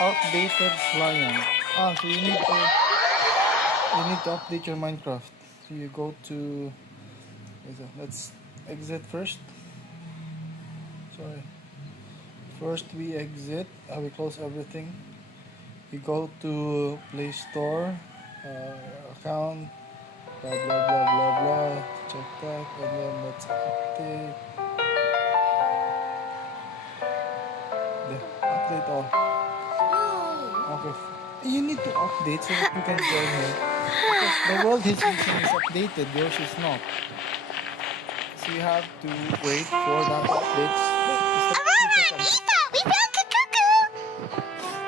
Outdated client. So you need to update your Minecraft. So you go to, let's exit first. Sorry. First we exit. We close everything. We go to Play Store, account, blah blah blah blah blah. Check that, and then let's update. Update all. Okay. You need to update so that you can join here. Because the world he's using is updated, yours is not. So you have to wait for that update. Aurora, Eva, we found Kakuku!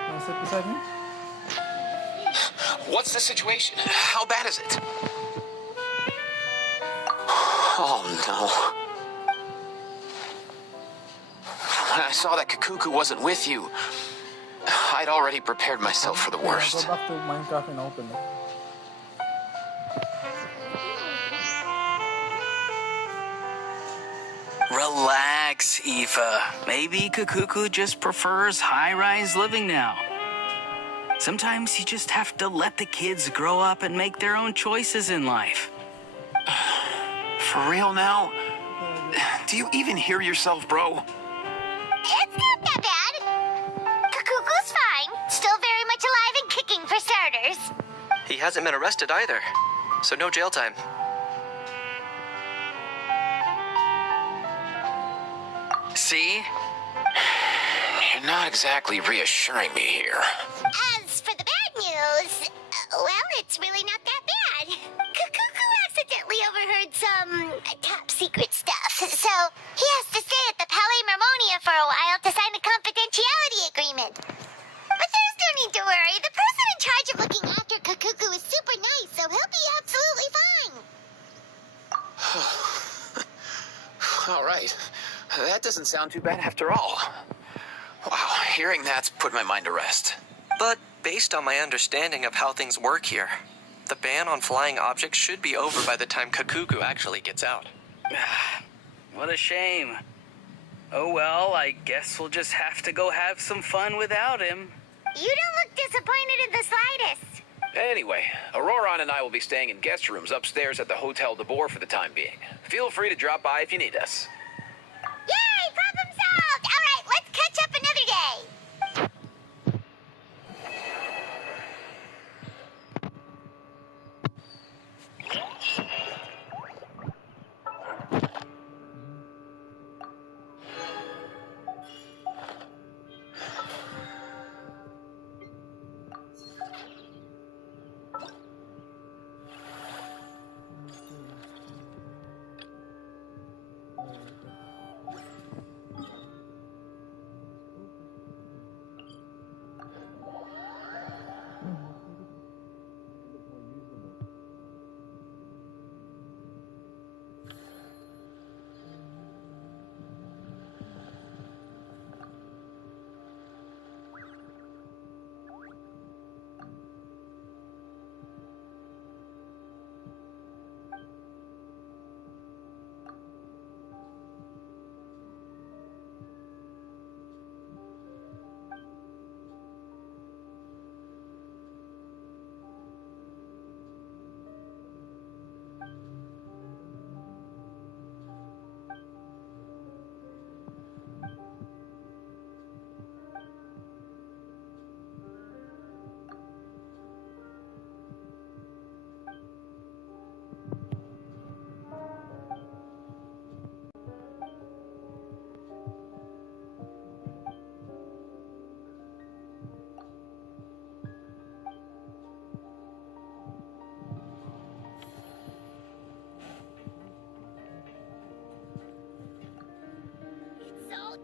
Wanna sit beside me? What's the situation? How bad is it? Oh no. When I saw that Kakuku wasn't with you, I'd already prepared myself for the worst. Go back to Minecraft and open it. Relax, Eva. Maybe Kakuku just prefers high-rise living now. Sometimes you just have to let the kids grow up and make their own choices in life. For real now? Do you even hear yourself, bro? It's not that bad. Kakuku's fine. Still very much alive and kicking for starters. He hasn't been arrested either, so no jail time. See? You're not exactly reassuring me here. As for the bad news, well, it's really not that bad. Kakuku accidentally overheard some top secret stuff, so he has to stay at the Palais Marmonia for a while to sign a confidentiality agreement. But there's no need to worry. The person in charge of looking after Kakuku is super nice, so he'll be absolutely fine. All right. That doesn't sound too bad after all. Wow, hearing that's put my mind to rest. But based on my understanding of how things work here, the ban on flying objects should be over by the time Kakuku actually gets out. What a shame. Oh well, I guess we'll just have to go have some fun without him. You don't look disappointed in the slightest. Anyway, Aurora and I will be staying in guest rooms upstairs at the Hotel de Boer for the time being. Feel free to drop by if you need us. Yay! Problem solved! All right, let's catch up another day.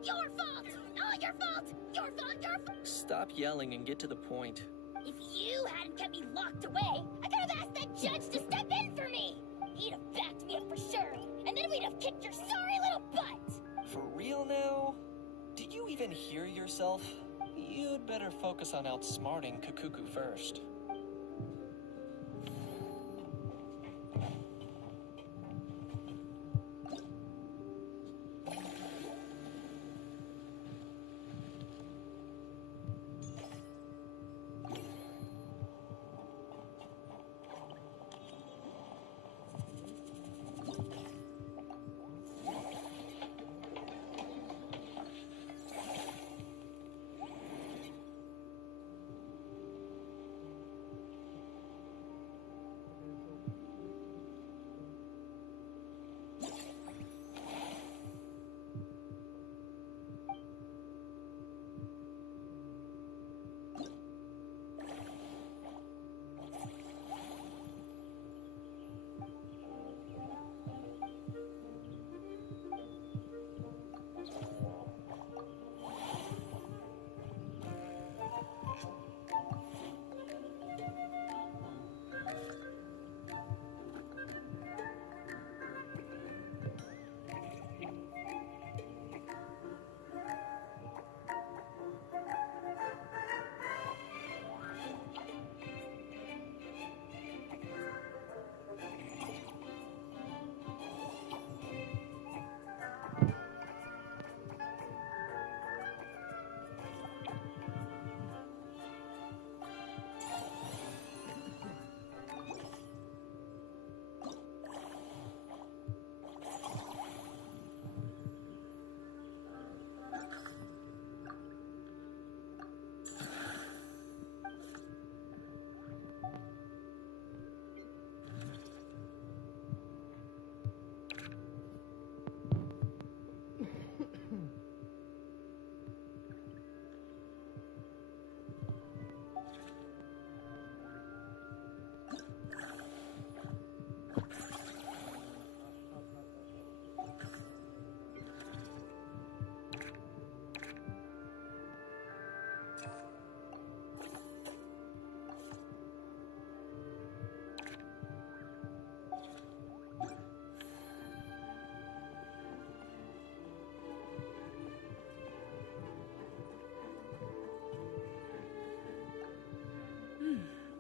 Your fault! All your fault! Your fault, your fault! Stop yelling and get to the point. If you hadn't kept me locked away, I could have asked that judge to step in for me! He'd have backed me up for sure, and then we'd have kicked your sorry little butt! For real now? Did you even hear yourself? You'd better focus on outsmarting Kukuku first.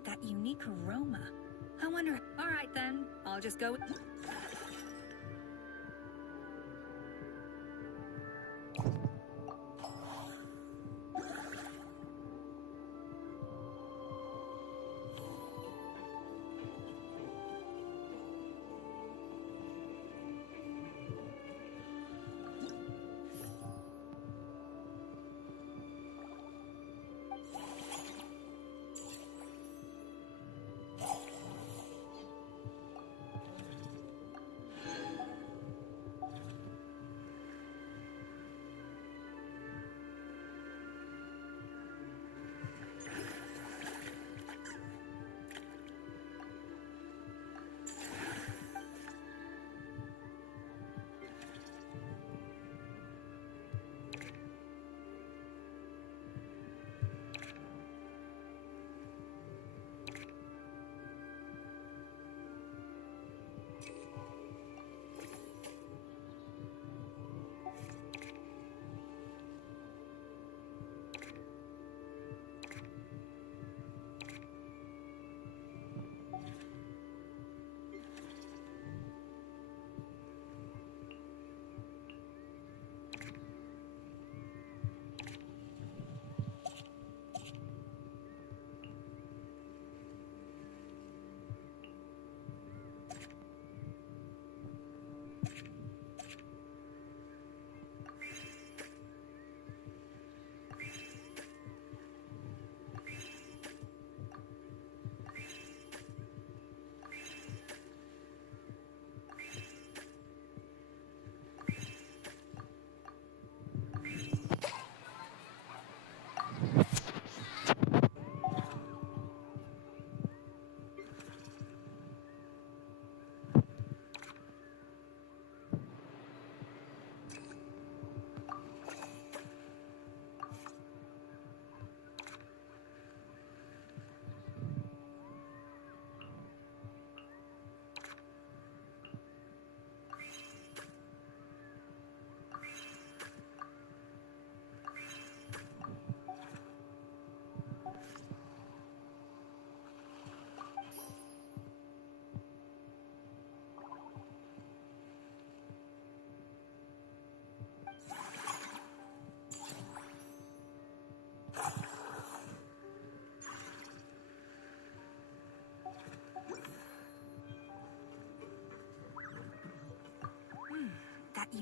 That unique aroma. I wonder. All right then, I'll just go.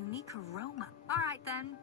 unique aroma. All right then.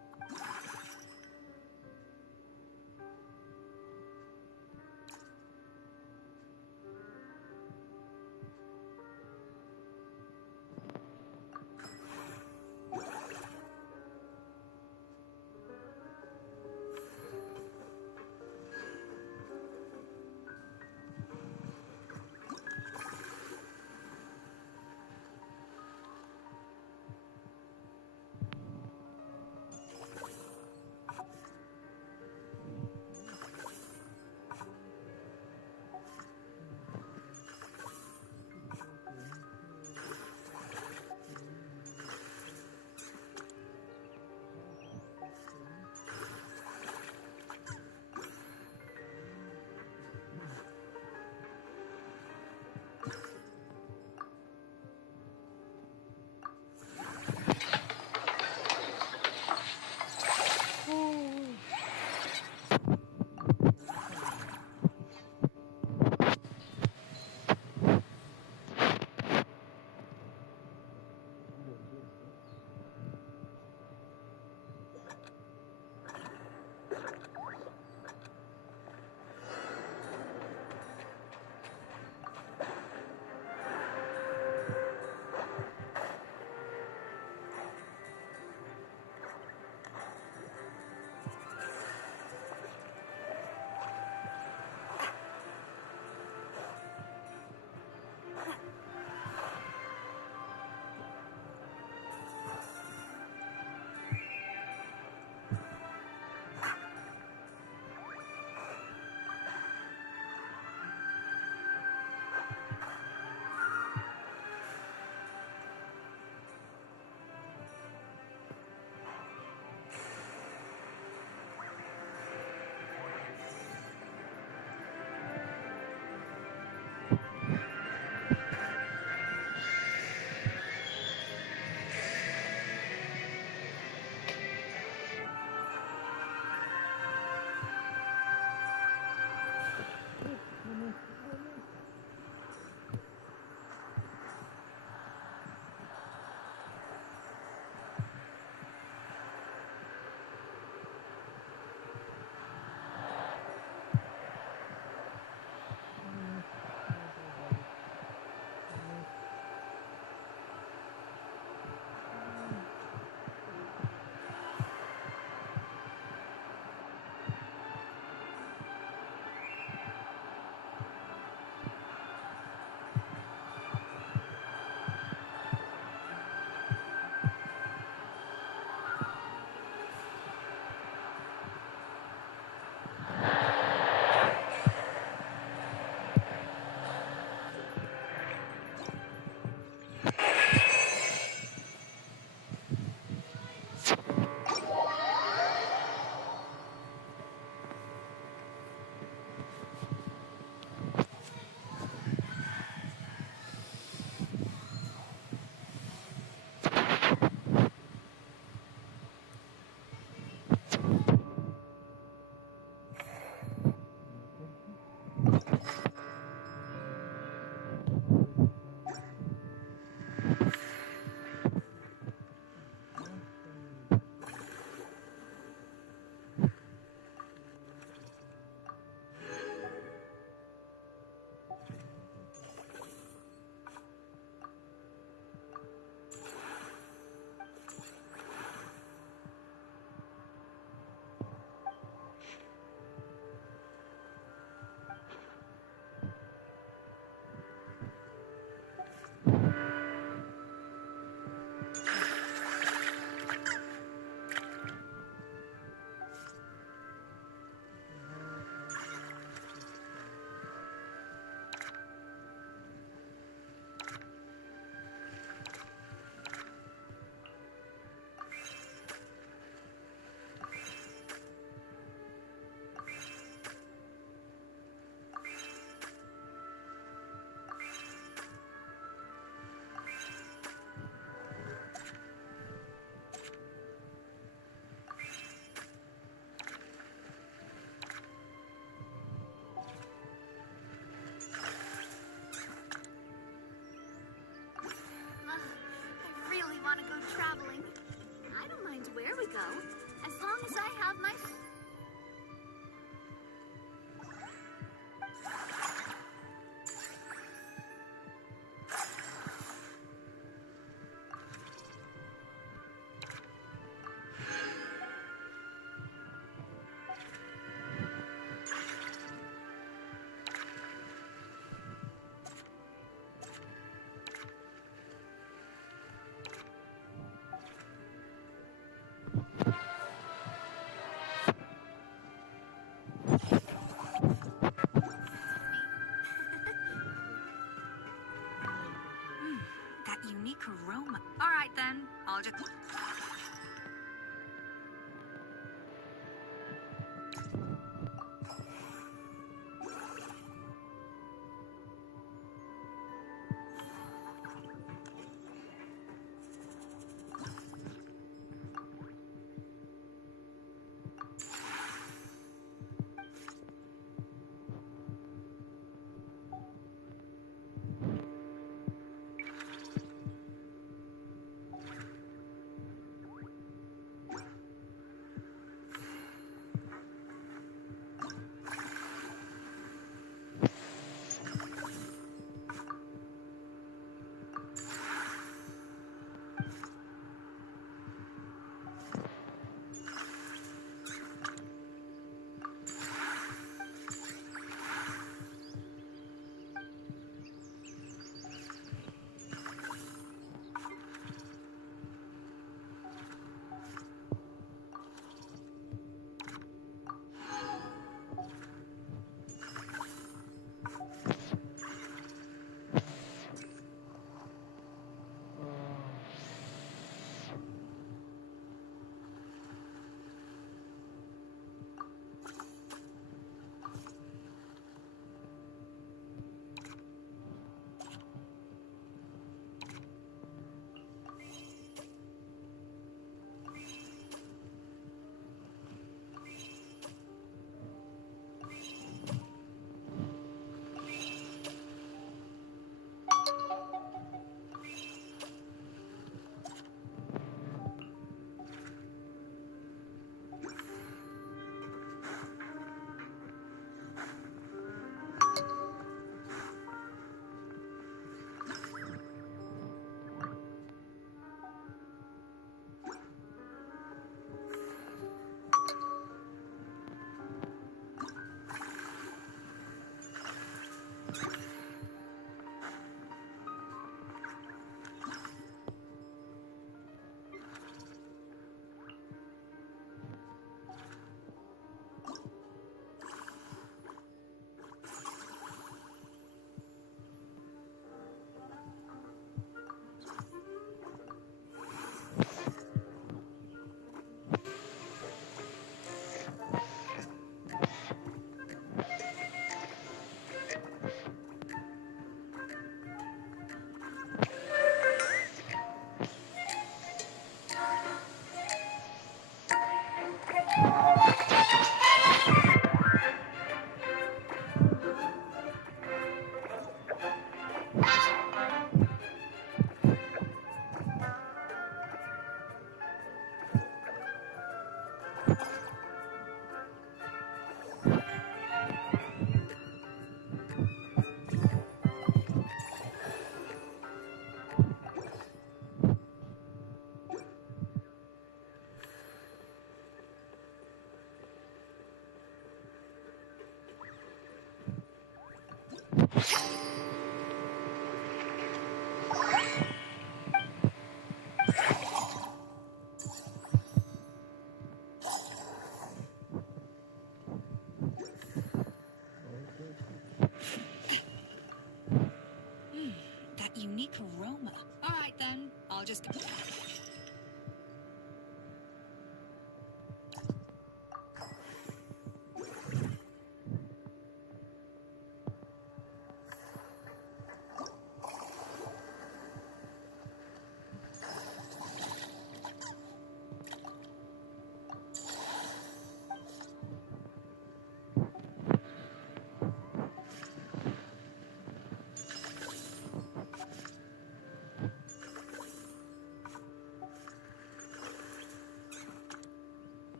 That unique aroma. All right, then. I'll just go.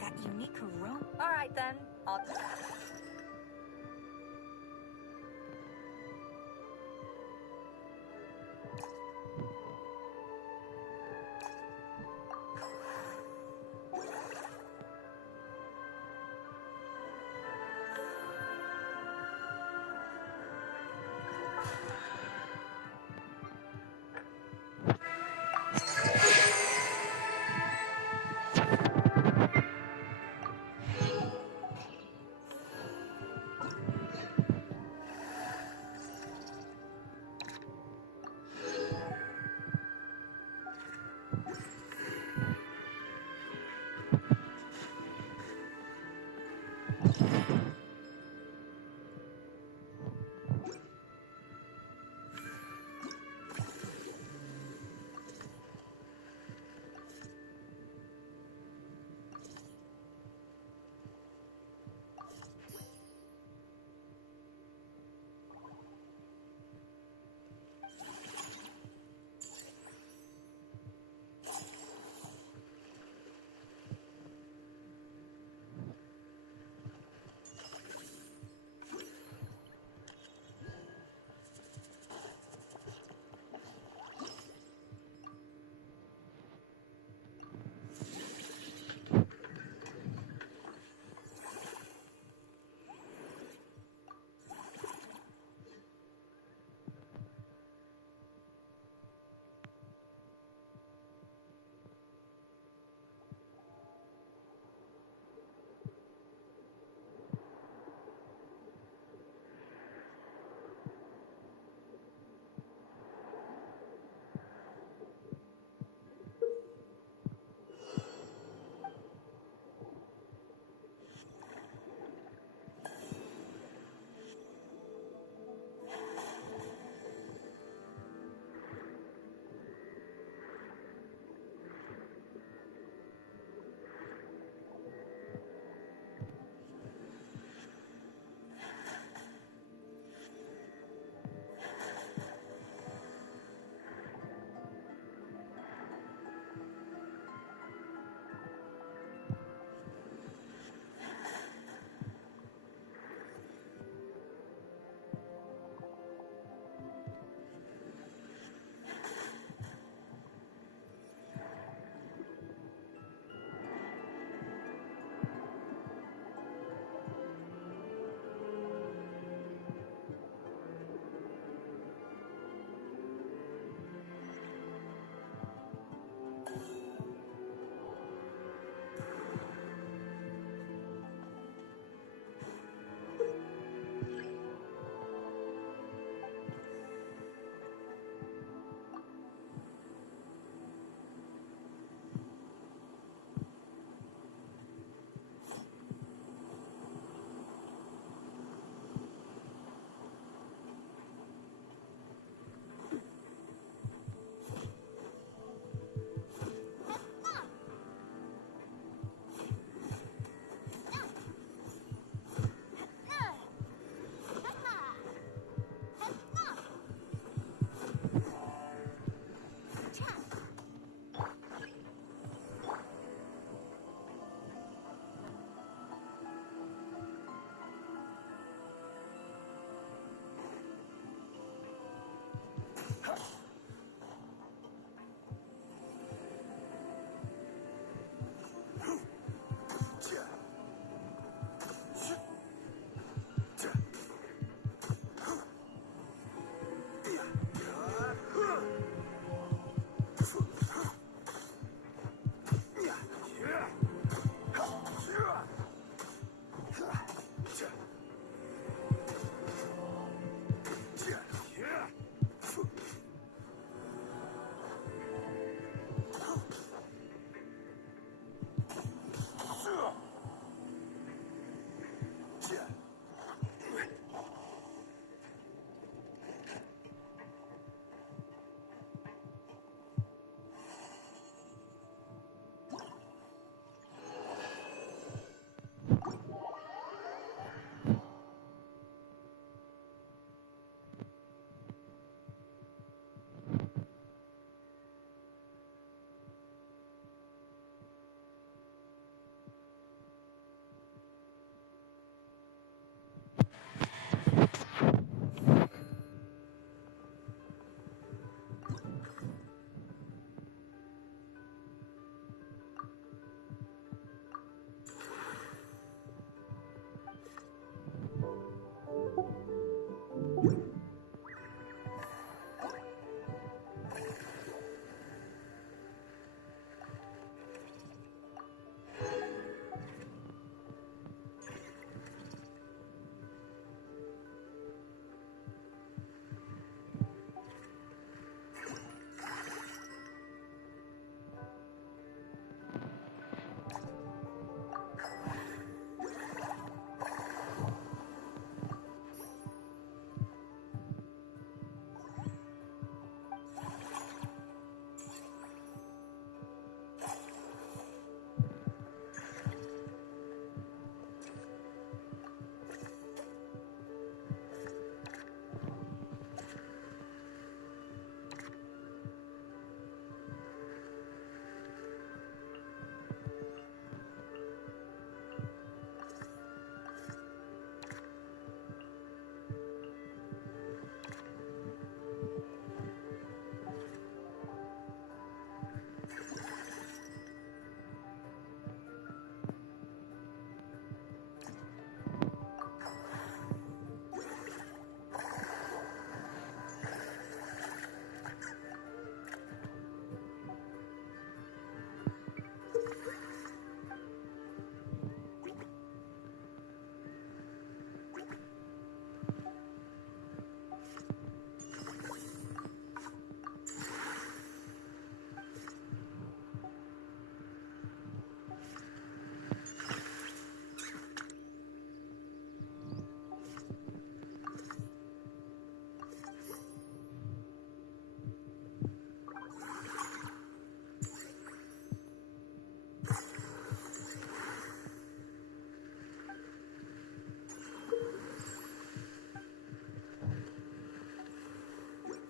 That unique aroma. All right, then. I'll.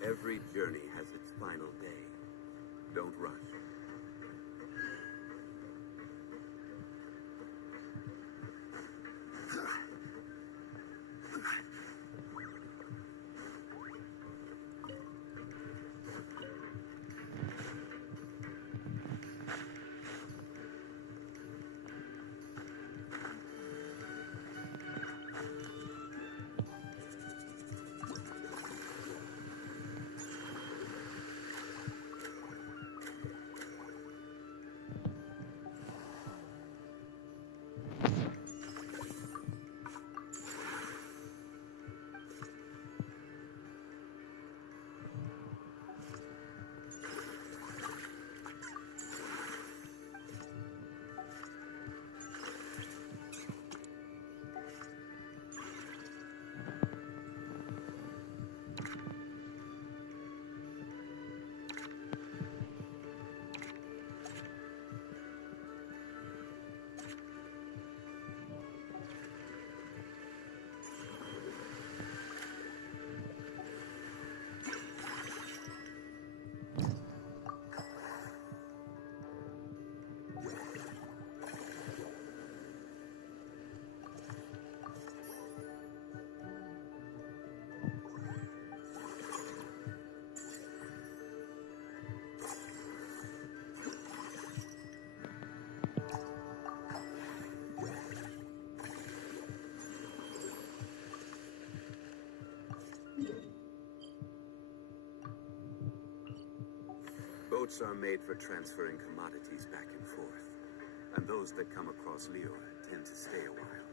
Every journey has its final day. Don't rush. Boats are made for transferring commodities back and forth, and those that come across Lior tend to stay a while.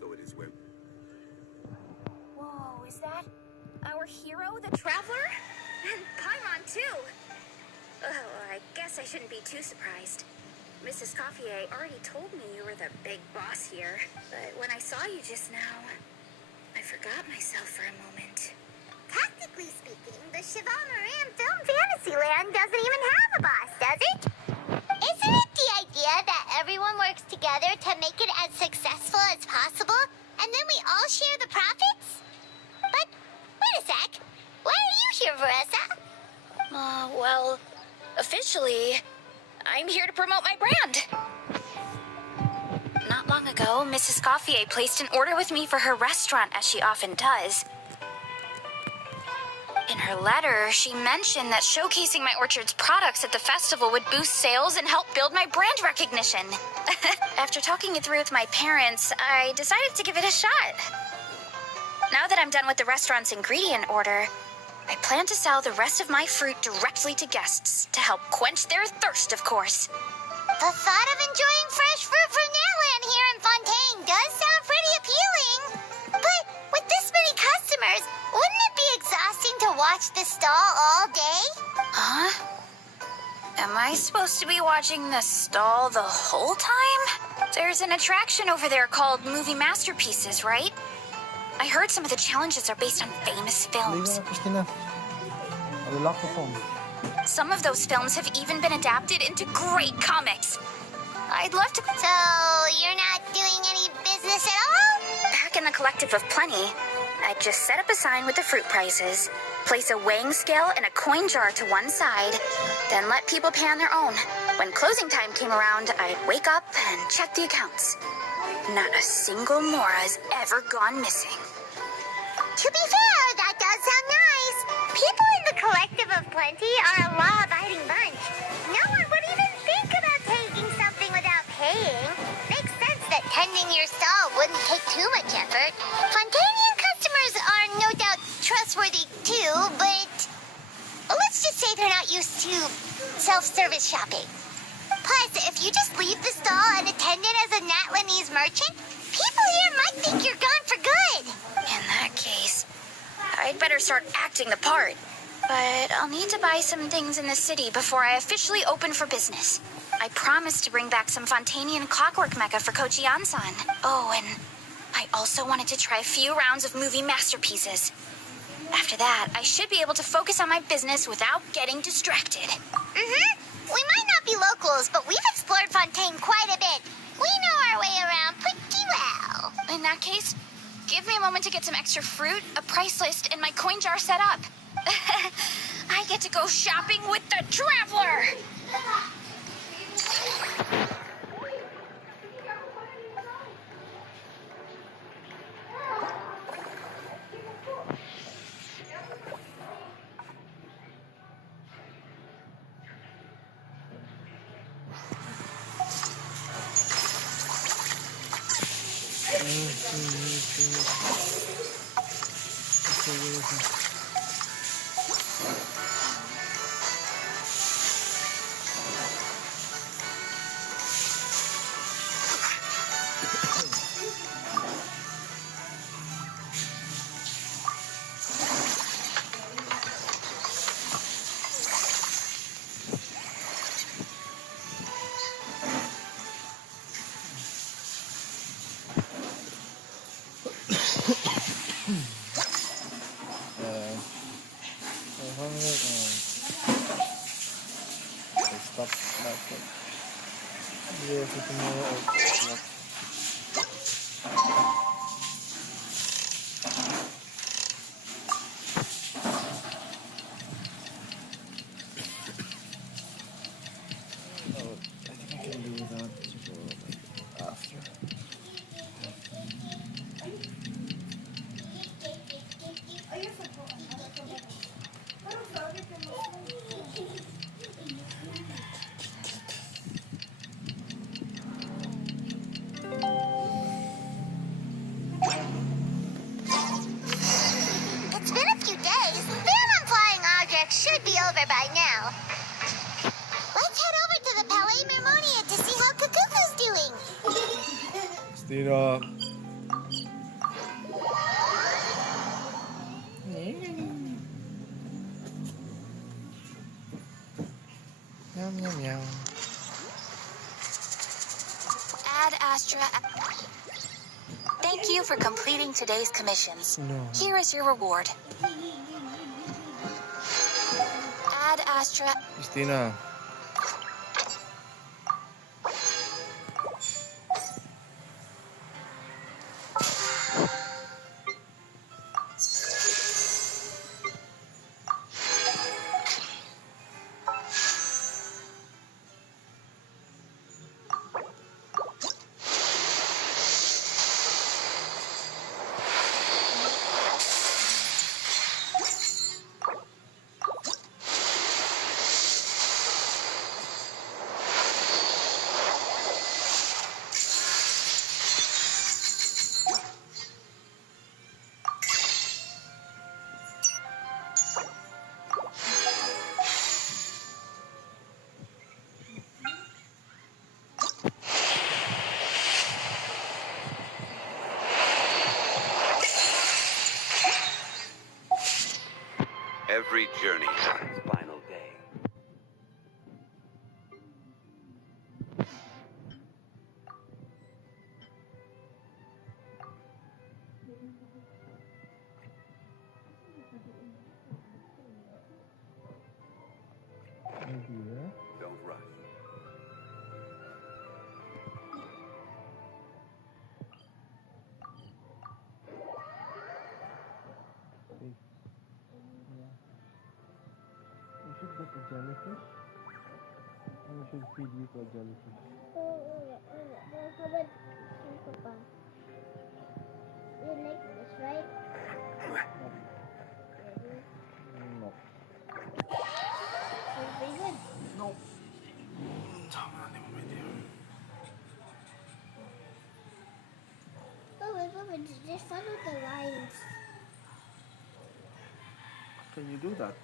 So it is when... Whoa, is that our hero, the Traveler? And Paimon, too! Oh, I guess I shouldn't be too surprised. Mrs. Coiffier already told me you were the big boss here, but when I saw you just now, I forgot myself for a moment. Technically speaking, the Cheval Moran Film Fantasyland doesn't even have a boss, does it? Isn't it the idea that everyone works together to make it as successful as possible, and then we all share the profits? But, wait a sec. Why are you here, Veressa? Well, officially, I'm here to promote my brand. Not long ago, Mrs. Coiffier placed an order with me for her restaurant, as she often does. In her letter, she mentioned that showcasing my orchard's products at the festival would boost sales and help build my brand recognition. After talking it through with my parents, I decided to give it a shot. Now that I'm done with the restaurant's ingredient order, I plan to sell the rest of my fruit directly to guests to help quench their thirst, of course. The thought of enjoying fresh fruit from Natland here in Fontaine does sound pretty appealing. But with this many customers, wouldn't it be exhausting to watch the stall all day? Huh? Am I supposed to be watching the stall the whole time? There's an attraction over there called Movie Masterpieces, right? I heard some of the challenges are based on famous films. Christina. Relax the phone. Some of those films have even been adapted into great comics. I'd love to... So, you're not doing any business at all? Back in the Collective of Plenty, I'd just set up a sign with the fruit prices, place a weighing scale and a coin jar to one side, then let people pay on their own. When closing time came around, I'd wake up and check the accounts. Not a single Mora's ever gone missing. To be fair, that does sound nice. People in the Collective of Plenty are a law-abiding bunch. No one would even think about taking something without paying. Makes sense that tending your stall wouldn't take too much effort. Fontainian customers are no doubt trustworthy too, but let's just say they're not used to self-service shopping. Plus, if you just leave the stall unattended as a Natlanese merchant, people here might think you're gone for good. In that case, I'd better start acting the part. But I'll need to buy some things in the city before I officially open for business. I promised to bring back some Fontainian clockwork mecha for Kochi Ansan. Oh, and I also wanted to try a few rounds of movie masterpieces. After that, I should be able to focus on my business without getting distracted. We might not be locals, but we've explored Fontaine quite a bit. We know our way around pretty well. In that case, give me a moment to get some extra fruit, a price list, and my coin jar set up. I get to go shopping with the Traveler! Stop that. Yeah, for tomorrow. I think I can do that after. It's been a few days. Ban on flying objects should be over by now. Let's head over to the Palais Mermonia to see how Kukuku's doing. Stira. Meow meow meow. Ad Astra. Thank you for completing today's commissions. No. Here is your reward. Ad Astra. Christina. Every journey has its final day. Don't rush. You should get a jellyfish. And we should feed you to a jellyfish. You like this, right? No. Very good. No. Oh, wait, just follow the lines. Can you do that?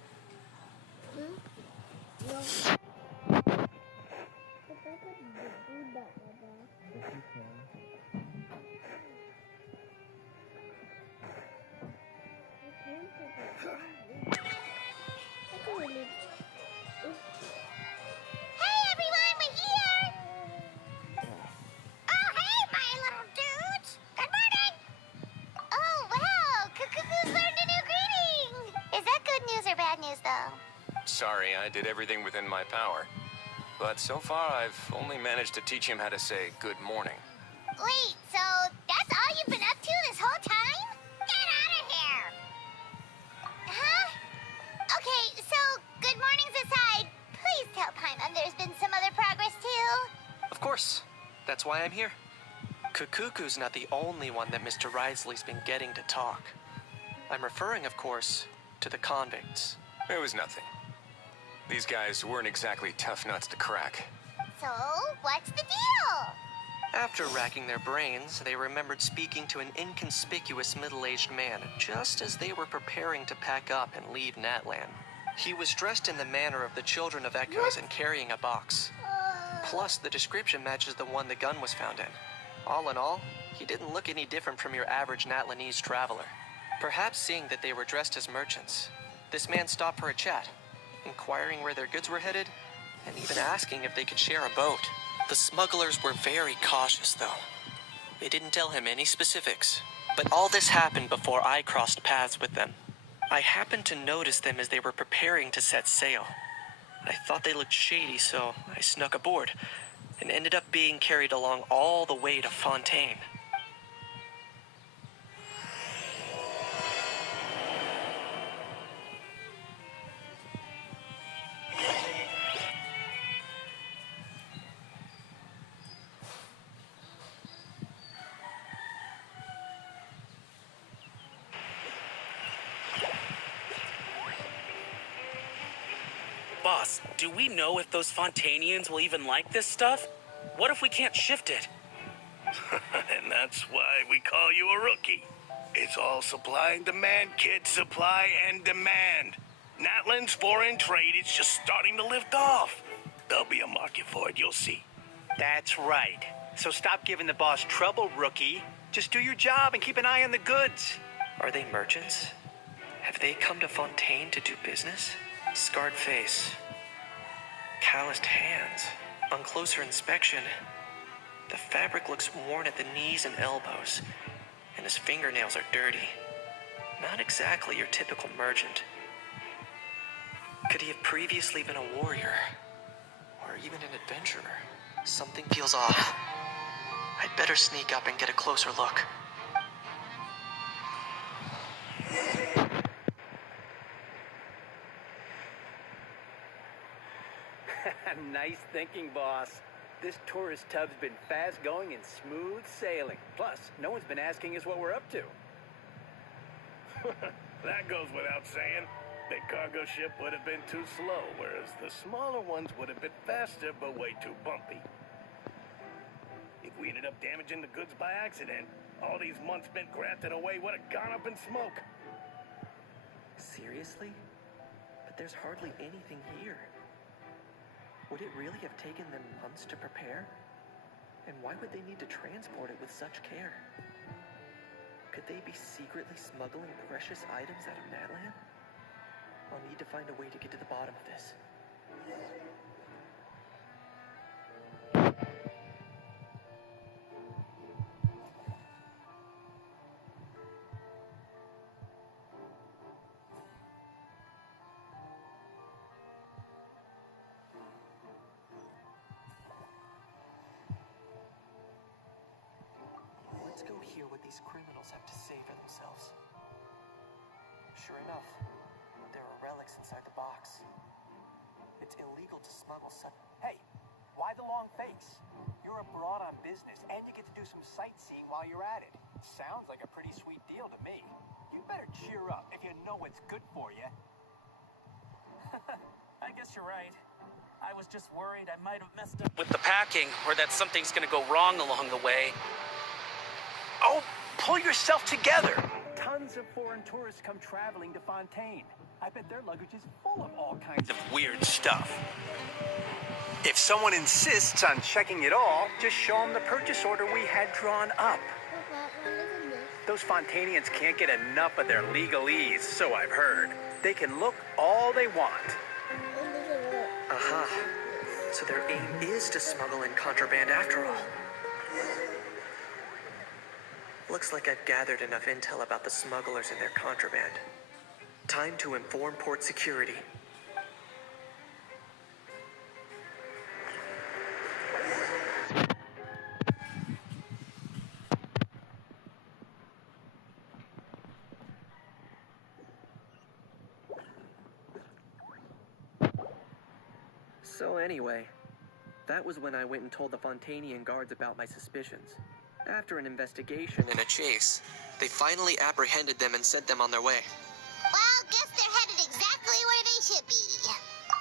No. But I could do that, Papa. Yes, you can. Hey everyone, we're here! Oh, hey, my little dudes! Good morning! Oh, wow! Kukuku's learned a new greeting! Is that good news or bad news, though? Sorry, I did everything within my power. But so far, I've only managed to teach him how to say good morning. Wait, so that's all you've been up to this whole time? Get out of here! Huh? That's why I'm here. Kukuku's not the only one that Mr. Risley's been getting to talk. I'm referring, of course, to the convicts. It was nothing. These guys weren't exactly tough nuts to crack. So, what's the deal? After racking their brains, they remembered speaking to an inconspicuous middle-aged man just as they were preparing to pack up and leave Natlan. He was dressed in the manner of the Children of Echoes and carrying a box. Plus, the description matches the one the gun was found in. All in all, he didn't look any different from your average Natlanese traveler. Perhaps seeing that they were dressed as merchants, this man stopped for a chat, inquiring where their goods were headed, and even asking if they could share a boat. The smugglers were very cautious, though. They didn't tell him any specifics. But all this happened before I crossed paths with them. I happened to notice them as they were preparing to set sail. I thought they looked shady, so I snuck aboard, and ended up being carried along all the way to Fontaine. Boss, do we know if those Fontainians will even like this stuff? What if we can't shift it? And that's why we call you a rookie. It's all supply and demand, kid. Supply and demand. Natlan's foreign trade is just starting to lift off. There'll be a market for it, you'll see. That's right. So stop giving the boss trouble, rookie. Just do your job and keep an eye on the goods. Are they merchants? Have they come to Fontaine to do business? Scarred face. Calloused hands. On closer inspection, the fabric looks worn at the knees and elbows, and his fingernails are dirty. Not exactly your typical merchant. Could he have previously been a warrior? Or even an adventurer? Something feels off. I'd better sneak up and get a closer look. Nice thinking, boss. This tourist tub's been fast-going and smooth sailing. Plus, no one's been asking us what we're up to. That goes without saying. Big cargo ship would have been too slow, whereas the smaller ones would have been faster but way too bumpy. If we ended up damaging the goods by accident, all these months spent grafting away would have gone up in smoke. Seriously? But there's hardly anything here. Would it really have taken them months to prepare? And why would they need to transport it with such care? Could they be secretly smuggling precious items out of Natlan? I'll need to find a way to get to the bottom of this. Let's go hear what these criminals have to say for themselves. Sure enough, there are relics inside the box. It's illegal to smuggle such... Hey, why the long face? You're abroad on business, and you get to do some sightseeing while you're at it. Sounds like a pretty sweet deal to me. You better cheer up if you know what's good for you. I guess you're right. I was just worried I might have messed up with the packing, or that something's gonna go wrong along the way. Oh, pull yourself together! Tons of foreign tourists come traveling to Fontaine. I bet their luggage is full of all kinds of weird stuff. If someone insists on checking it all, just show them the purchase order we had drawn up. Those Fontainians can't get enough of their legalese, so I've heard. They can look all they want. Aha. So their aim is to smuggle in contraband after all. Looks like I've gathered enough intel about the smugglers and their contraband. Time to inform port security. So anyway, That was when I went and told the Fontainian guards about my suspicions. After an investigation and a chase, they finally apprehended them and sent them on their way. Well, guess they're headed exactly where they should be.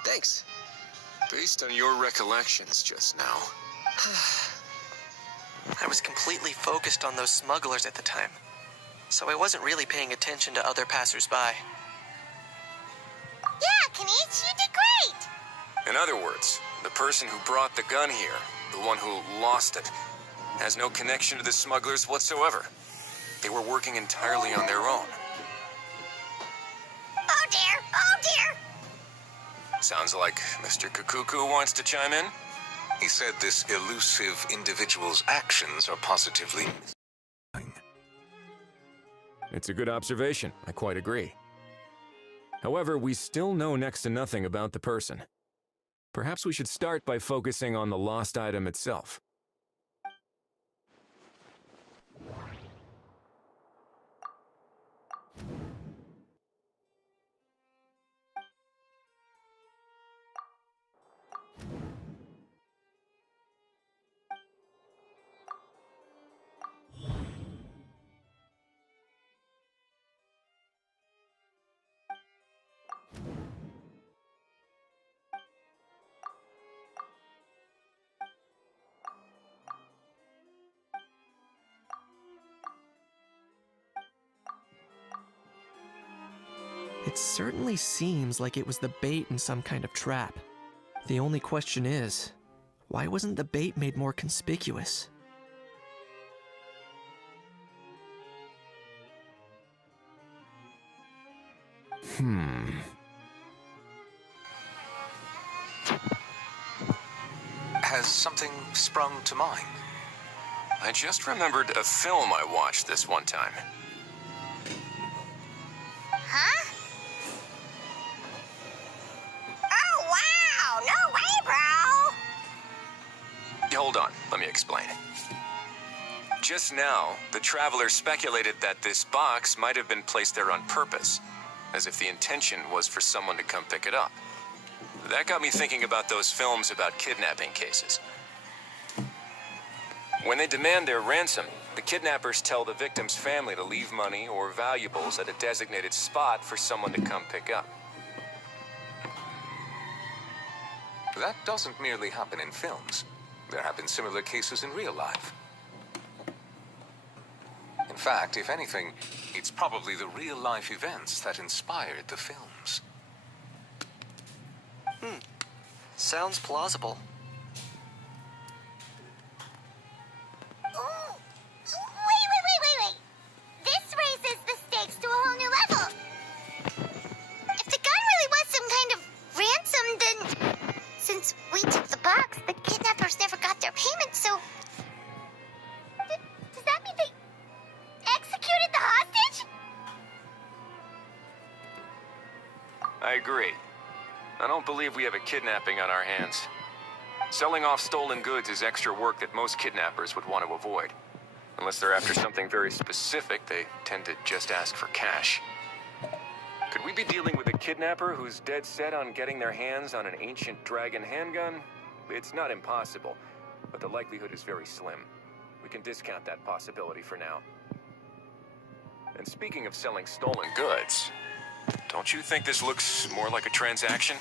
Thanks. Based on your recollections just now, I was completely focused on those smugglers at the time, so I wasn't really paying attention to other passersby. Yeah, Kanish, you did great. in other words, the person who brought the gun here, the one who lost it, has no connection to the smugglers whatsoever. They were working entirely on their own. Oh dear, oh dear. Sounds like Mr. Kukuku wants to chime in. He said this elusive individual's actions are positively missing. It's a good observation. I quite agree. However, we still know next to nothing about the person. Perhaps we should start by focusing on the lost item itself. It certainly seems like it was the bait in some kind of trap. The only question is, why wasn't the bait made more conspicuous? Has something sprung to mind? I just remembered a film I watched this one time. Huh? Oh, wow! No way, bro! Hold on, let me explain. Just now, the traveler speculated that this box might have been placed there on purpose, as if the intention was for someone to come pick it up. That got me thinking about those films about kidnapping cases. When they demand their ransom, the kidnappers tell the victim's family to leave money or valuables at a designated spot for someone to come pick up. That doesn't merely happen in films. There have been similar cases in real life. In fact, if anything, it's probably the real-life events that inspired the films. Sounds plausible. Ooh. Wait. This raises the stakes to a whole new level. If the gun really was some kind of ransom, then since we took the box, the kidnappers never got their payment, so... Does that mean they executed the hostage? I agree. I don't believe we have a kidnapping on our hands. Selling off stolen goods is extra work that most kidnappers would want to avoid. Unless they're after something very specific, they tend to just ask for cash. Could we be dealing with a kidnapper who's dead set on getting their hands on an ancient dragon handgun? It's not impossible, but the likelihood is very slim. We can discount that possibility for now. And speaking of selling stolen goods, don't you think this looks more like a transaction?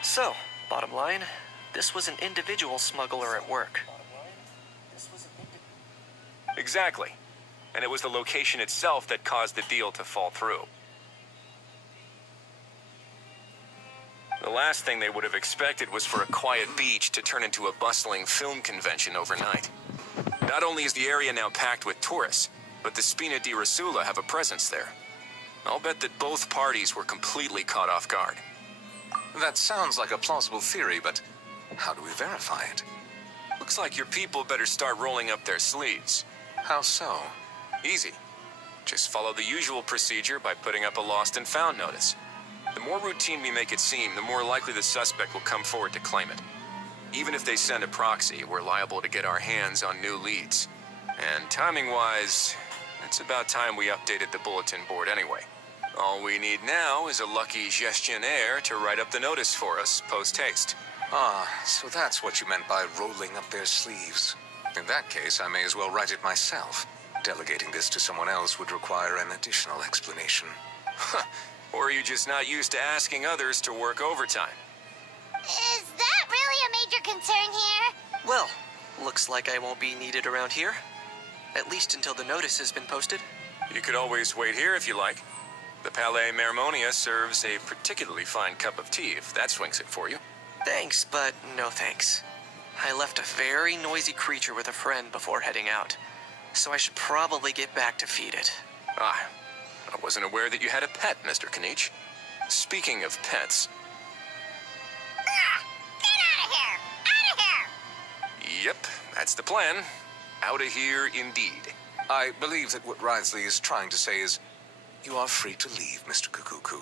So, bottom line, this was an individual smuggler at work. Exactly. And it was the location itself that caused the deal to fall through. The last thing they would have expected was for a quiet beach to turn into a bustling film convention overnight. Not only is the area now packed with tourists, but the Spina di Rosula have a presence there. I'll bet that both parties were completely caught off guard. That sounds like a plausible theory, but how do we verify it? Looks like your people better start rolling up their sleeves. How so? Easy. Just follow the usual procedure by putting up a lost and found notice. The more routine we make it seem, the more likely the suspect will come forward to claim it. Even if they send a proxy, we're liable to get our hands on new leads. And timing-wise, it's about time we updated the bulletin board anyway. All we need now is a lucky gestionnaire to write up the notice for us post-haste. Ah, so that's what you meant by rolling up their sleeves. In that case, I may as well write it myself. Delegating this to someone else would require an additional explanation. Or are you just not used to asking others to work overtime? Is that really a major concern here? Well, looks like I won't be needed around here. At least until the notice has been posted. You could always wait here if you like. The Palais Mermonia serves a particularly fine cup of tea, if that swings it for you. Thanks, but no thanks. I left a very noisy creature with a friend before heading out, so I should probably get back to feed it. Ah, I wasn't aware that you had a pet, Mr. Kanich. Speaking of pets... Get out of here! Out of here! Yep, that's the plan. Out of here indeed. I believe that what Wriothesley is trying to say is, you are free to leave, Mr. Kukuku.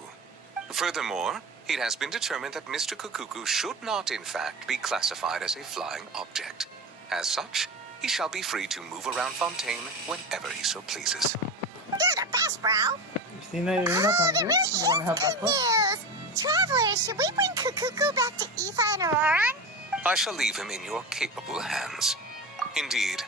Furthermore, it has been determined that Mr. Kukuku should not, in fact, be classified as a flying object. As such, he shall be free to move around Fontaine whenever he so pleases. You're the best, bro. Christina, you're not The hungry? really You wanna have good breakfast? news. Travelers, should we bring Kukuku back to Aoife and Auroran? I shall leave him in your capable hands. Indeed.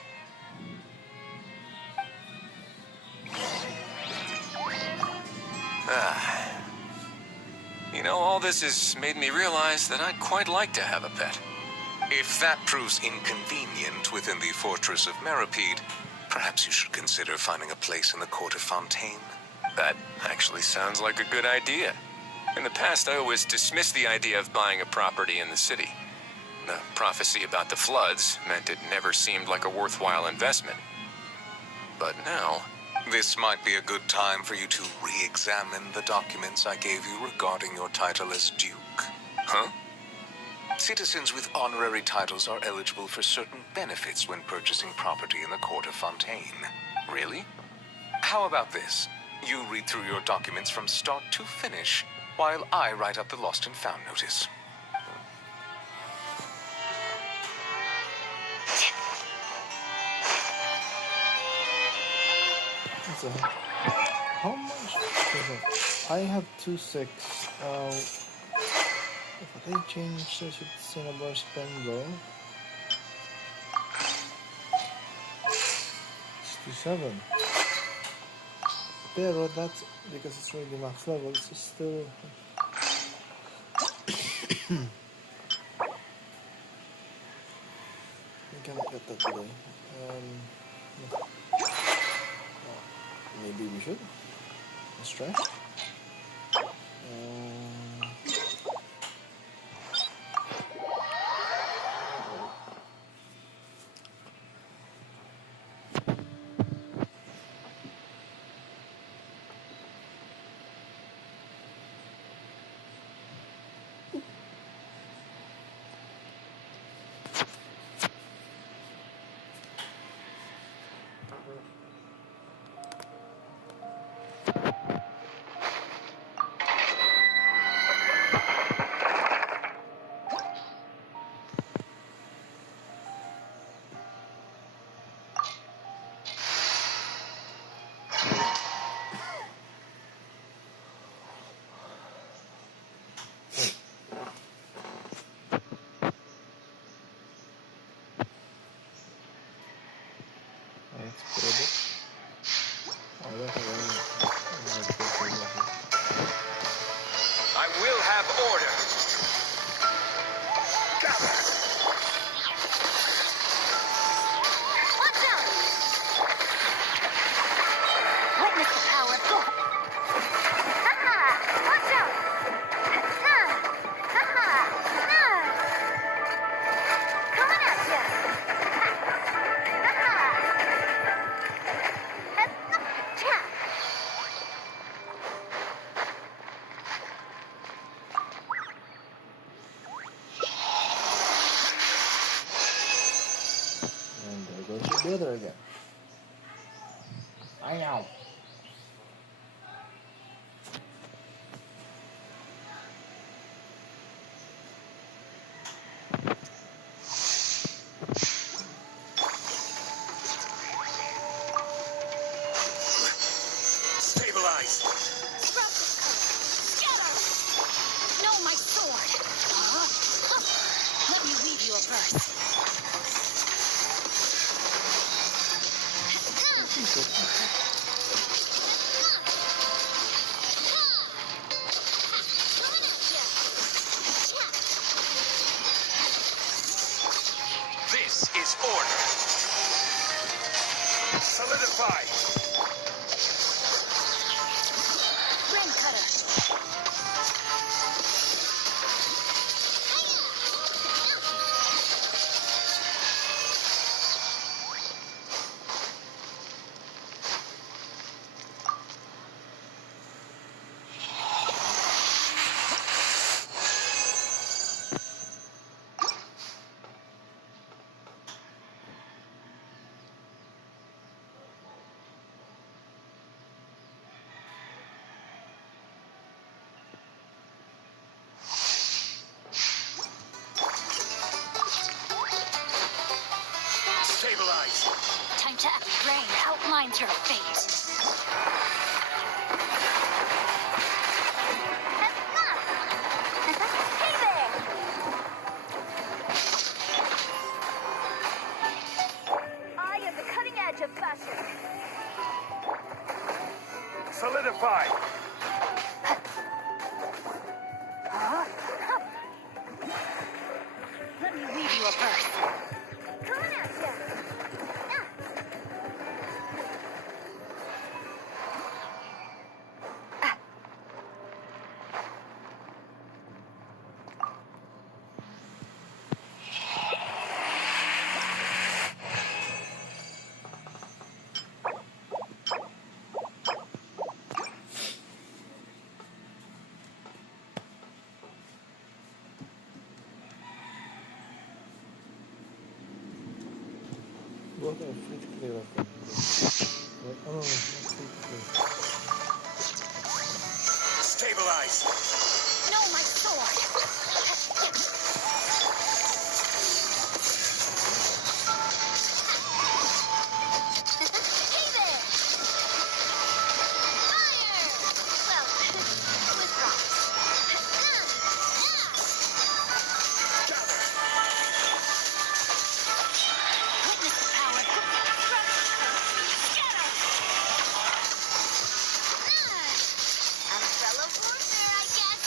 You know, all this has made me realize that I'd quite like to have a pet. If that proves inconvenient within the fortress of Meripede, perhaps you should consider finding a place in the court of Fontaine. That actually sounds like a good idea. In the past, I always dismissed the idea of buying a property in the city. The prophecy about the floods meant it never seemed like a worthwhile investment. But now... This might be a good time for you to re-examine the documents I gave you regarding your title as Duke. Huh? Citizens with honorary titles are eligible for certain benefits when purchasing property in the court of Fontaine. Really? How about this? You read through your documents from start to finish, while I write up the lost and found notice. So, how much? Okay, I have 2.6. If I change this with Cinnabar Spender, 67. Pero that's because it's really max level. It's still. I cannot get that today. No. Maybe we should. Let's try. I will have order. Watch out! Witness the power of God. Ha-ha! Watch out! Ha! Ha-ha! No! Coming at ya! Ha-ha! And there goes your builder again. I know. Stabilize. Scatter! No, my sword! Let me weave you a verse. This is order. Solidify. Rim cutter. Stabilize. Time to act. Rain outlines your fate. Hey there! I am the cutting edge of fashion. Solidify. Let me weave you a verse. Coming at ya! What are free to play like that? Oh, not free to play. Stabilize. No, my sword! Hey there! Fire! Well, with promise. Witness the power. Scatter! Umbrella warfare, I guess.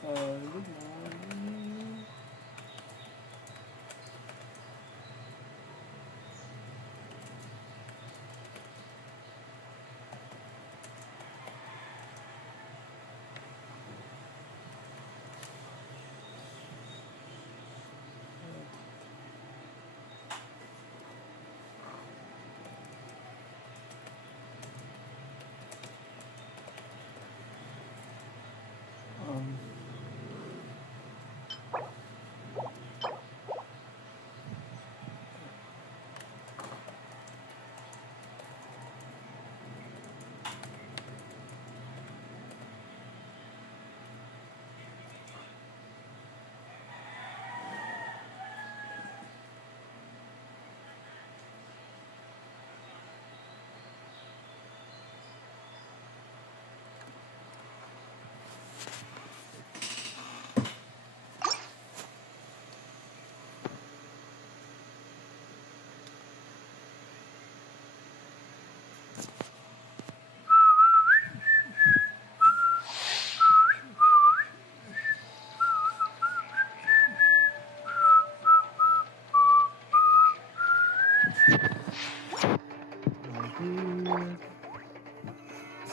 Good morning. Um,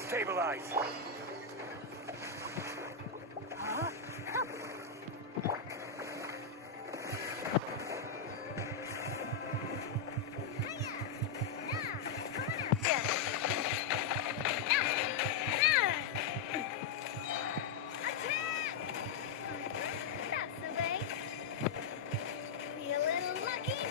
Stabilize. That's the way. Be a little lucky.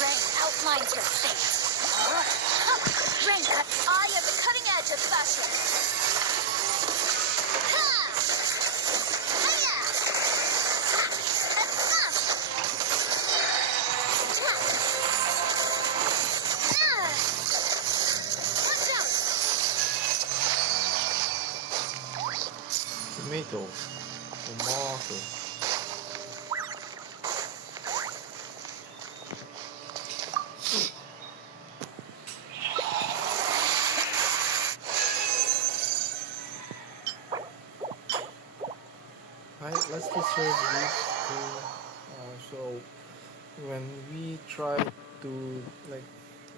Rain outlines your fate. Rain cut eye at the cutting edge of fashion. tomato. Tomato. Alright, let's just serve these two. So when we try to, like,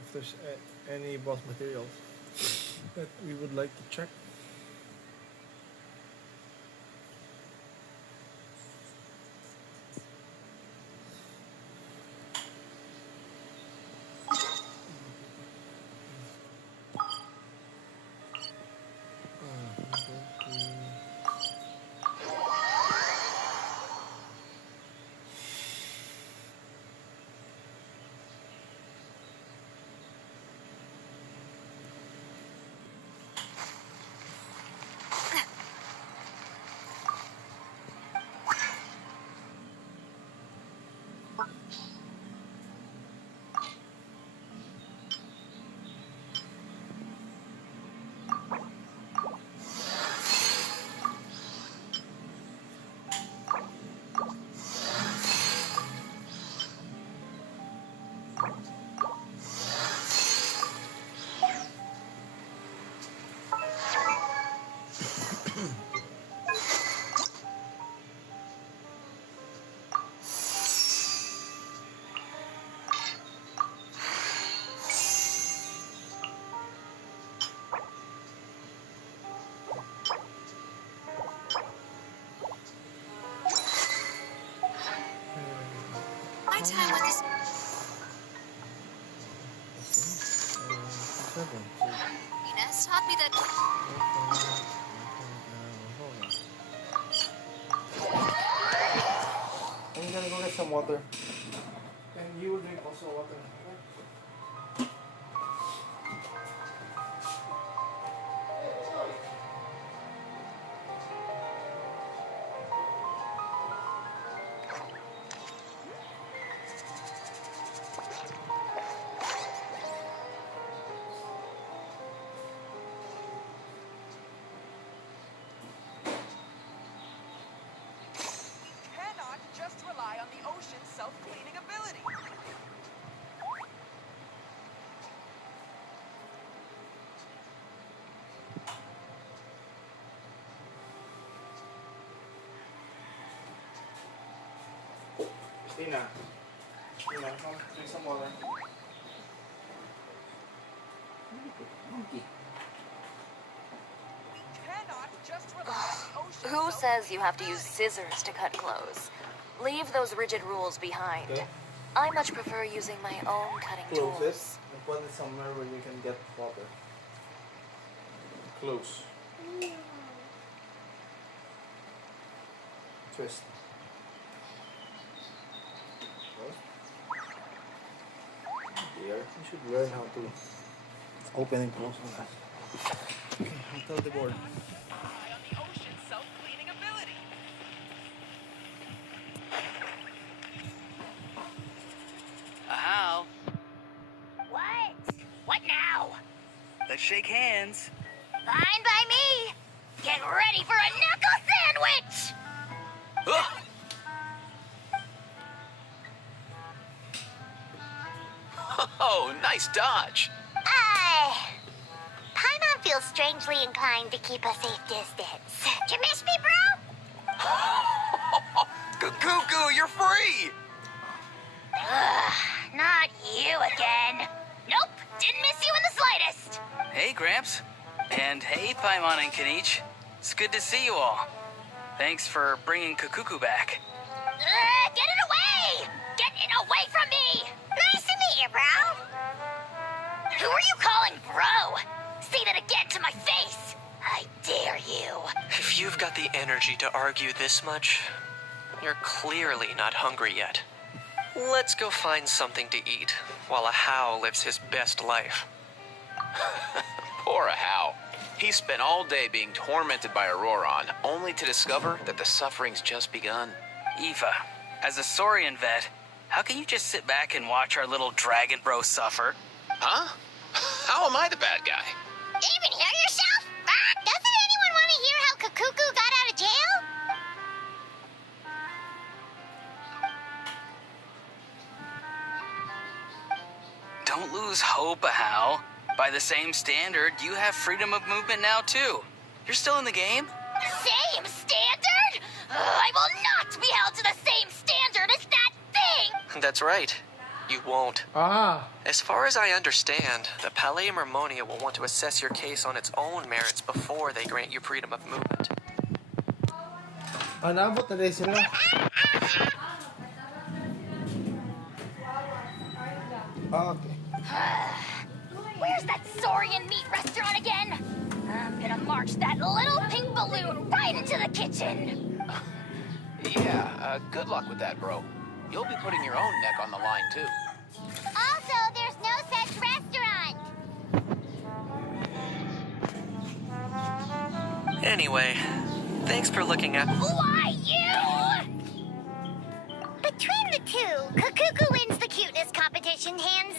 if there's any boss materials that we would like to check. My time with this. Venus taught me that. I'm gonna go get some water. And you will drink also water. Tina, come drink some water. Monkey. Who says you have to use scissors to cut clothes? Leave those rigid rules behind. Okay. I much prefer using my own cutting Close it tools. and put it somewhere where you can get water. Close. Twist. Close. Dear, you should learn how to open and close on that. Okay, I'll tell the board. How? What? What now? Let's shake hands. Fine by me. Get ready for a knuckle sandwich! Ugh. Oh, nice dodge. Paimon feels strangely inclined to keep a safe distance. Did you miss me, bro? Cuckoo, you're free! Ugh, not you again. Nope, didn't miss you in the slightest. Hey, Gramps. And hey, Paimon and Kanich. It's good to see you all. Thanks for bringing Kukuku back. Get it away! Get it away from me! Nice to meet you, bro. Who are you calling bro? Say that again to my face. I dare you. If you've got the energy to argue this much, you're clearly not hungry yet. Let's go find something to eat while a How lives his best life. Poor How. He spent all day being tormented by Auroron, only to discover that the suffering's just begun. Eva, as a Saurian vet, how can you just sit back and watch our little dragon bro suffer? Huh? How am I the bad guy? Even hear yourself? Doesn't anyone want to hear how Kukuku got out of jail? Don't lose hope, How. By the same standard, you have freedom of movement now, too. You're still in the game? Same standard? I will not be held to the same standard as that thing! That's right. You won't. As far as I understand, the Palais Mermonia will want to assess your case on its own merits before they grant you freedom of movement. Nabot na rin sila. Okay. Where's that Saurian meat restaurant again? I'm gonna march that little pink balloon right into the kitchen. Yeah, good luck with that, bro. You'll be putting your own neck on the line, too. Also, there's no such restaurant. Anyway, thanks for looking at... Why, you? Between the two, Kukuku wins the cuteness competition hands